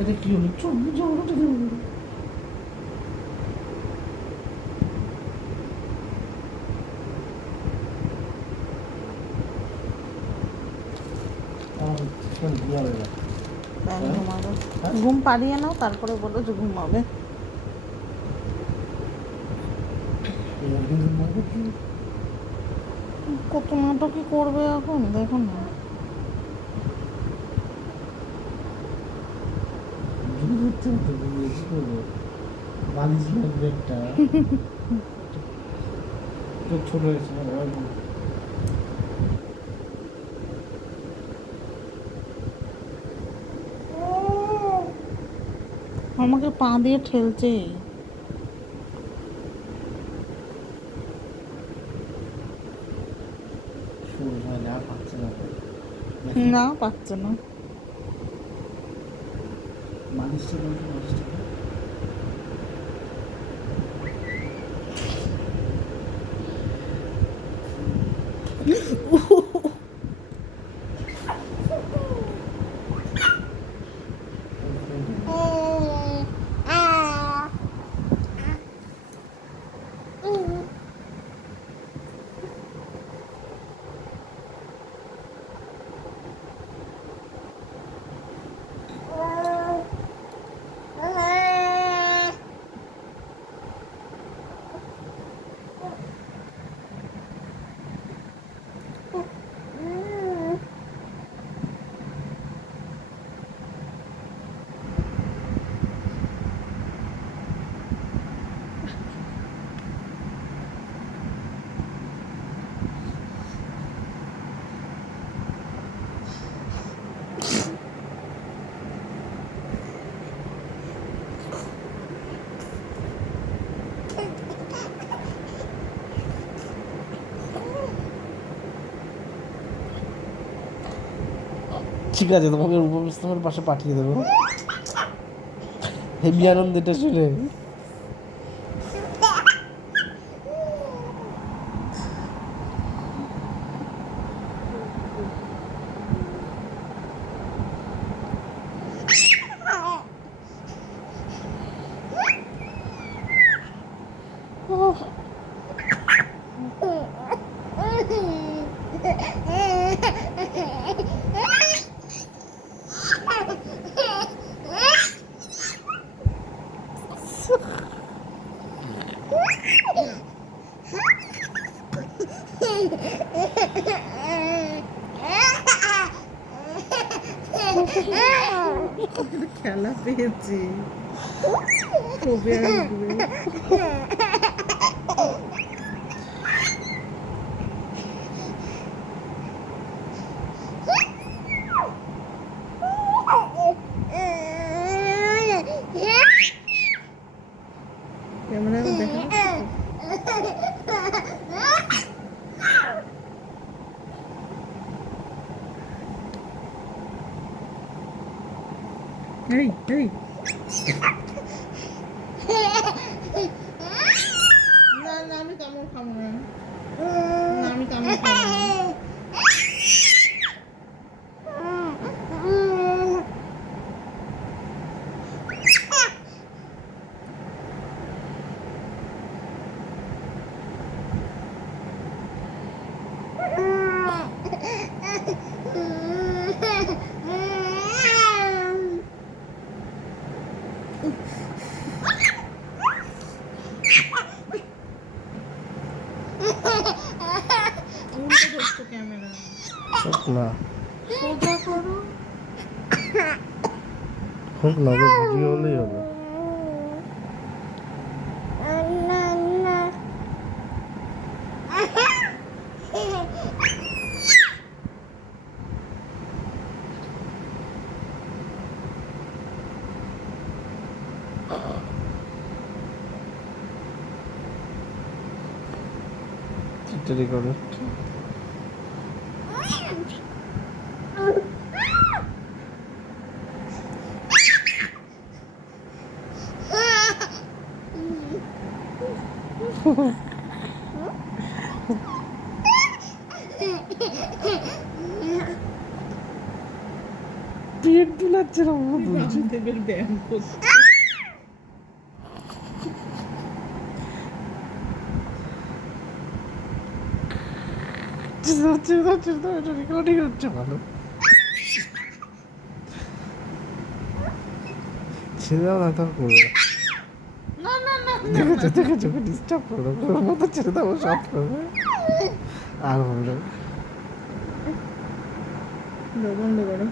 এটা কি হলো? চোখ জগটা দেবো। ঘুম পাড়িয়ে নাও, তারপরে বলো যে ঘুমাবে। কত নাটকই করবে এখন, দেখো না। বালিশ লাগবে একটা। ছোট হয়েছে না। আমাকে পা দিয়ে ঠেলছে। আর পাচ্ছে না। না, পাচ্ছে না। বালিশটা দাও তো, বালিশটা দাও। ঠিক আছে, তোমাকে উপবিশ্রামের পাশে পাঠিয়ে দেবো। হেবি আনন্দ এটা শুনে। খেলা পেয়েছি, কবে আসবে? ক্যামেরা দেখা এই এই না না, আমি কামড় খাবো না। না, আমি কামড় খাবো না। উল্টো ধরছো ক্যামেরা। না সোজা করো। হোক না, ভিডিও হলেই হবে। চিটটা করে পেট বুলাচ্ছে না বাবা তুই বলছি বাম থেকে ব্যায়াম করছিস। এটা রেকর্ডিং হচ্ছে ভালো ছেড়ে দাও না তার করবে না না না দেখেছো দেখেছো ডিস্টার্ব করবে ওর মতো ছেড়ে দাও ও সব করবে আর বলবে বন্ধ করো